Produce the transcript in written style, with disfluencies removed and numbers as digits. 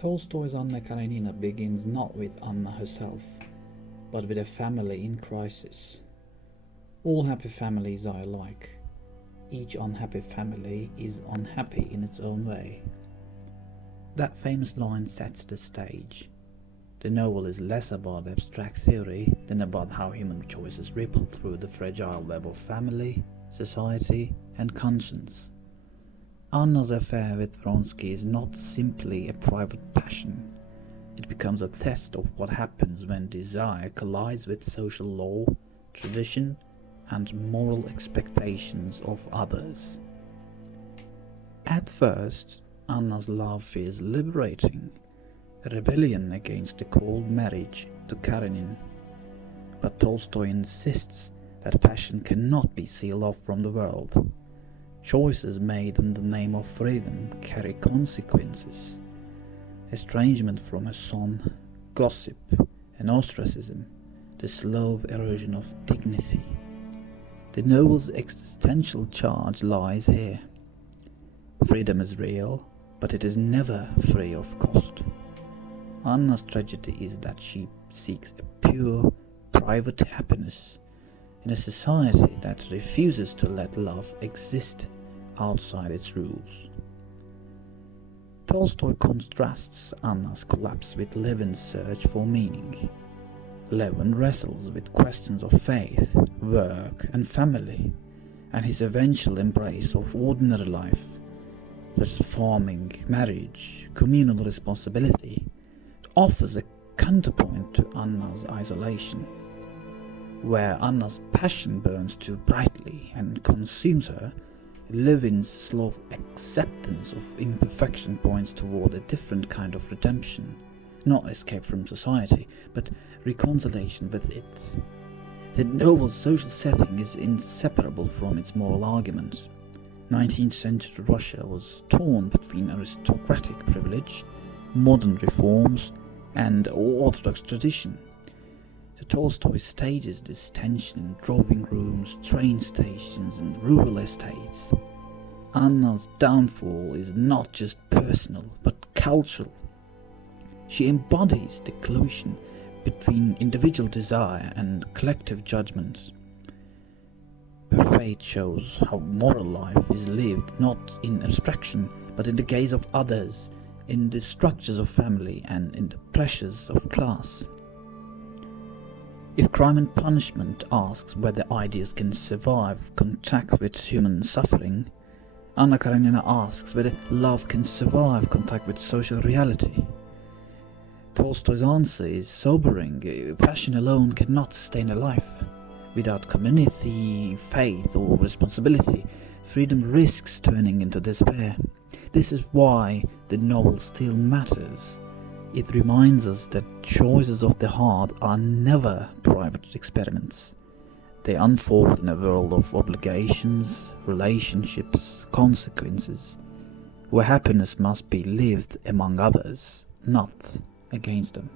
Tolstoy's Anna Karenina begins not with Anna herself, but with a family in crisis. All happy families are alike. Each unhappy family is unhappy in its own way. That famous line sets the stage. The novel is less about abstract theory than about how human choices ripple through the fragile web of family, society, and conscience. Anna's affair with Vronsky is not simply a private passion. It becomes a test of what happens when desire collides with social law, tradition, and moral expectations of others. At first, Anna's love feels liberating, a rebellion against the cold marriage to Karenin. But Tolstoy insists that passion cannot be sealed off from the world. Choices made in the name of freedom carry consequences. Estrangement from a son, gossip, and ostracism, the slow erosion of dignity. The novel's existential charge lies here. Freedom is real, but it is never free of cost. Anna's tragedy is that she seeks a pure, private happiness in a society that refuses to let love exist outside its rules. Tolstoy contrasts Anna's collapse with Levin's search for meaning. Levin wrestles with questions of faith, work, and family, and his eventual embrace of ordinary life, such as farming, marriage, communal responsibility, offers a counterpoint to Anna's isolation. Where Anna's passion burns too brightly and consumes her, Levin's slow acceptance of imperfection points toward a different kind of redemption, not escape from society, but reconciliation with it. The novel's social setting is inseparable from its moral argument. 19th century Russia was torn between aristocratic privilege, modern reforms, and orthodox tradition. Tolstoy stages this tension in drawing rooms, train stations, and rural estates. Anna's downfall is not just personal, but cultural. She embodies the collision between individual desire and collective judgment. Her fate shows how moral life is lived not in abstraction, but in the gaze of others, in the structures of family, and in the pressures of class. If Crime and Punishment asks whether ideas can survive contact with human suffering, Anna Karenina asks whether love can survive contact with social reality. Tolstoy's answer is sobering. Passion alone cannot sustain a life. Without community, faith, or responsibility, freedom risks turning into despair. This is why the novel still matters. It reminds us that choices of the heart are never private experiments. They unfold in a world of obligations, relationships, consequences, where happiness must be lived among others, not against them.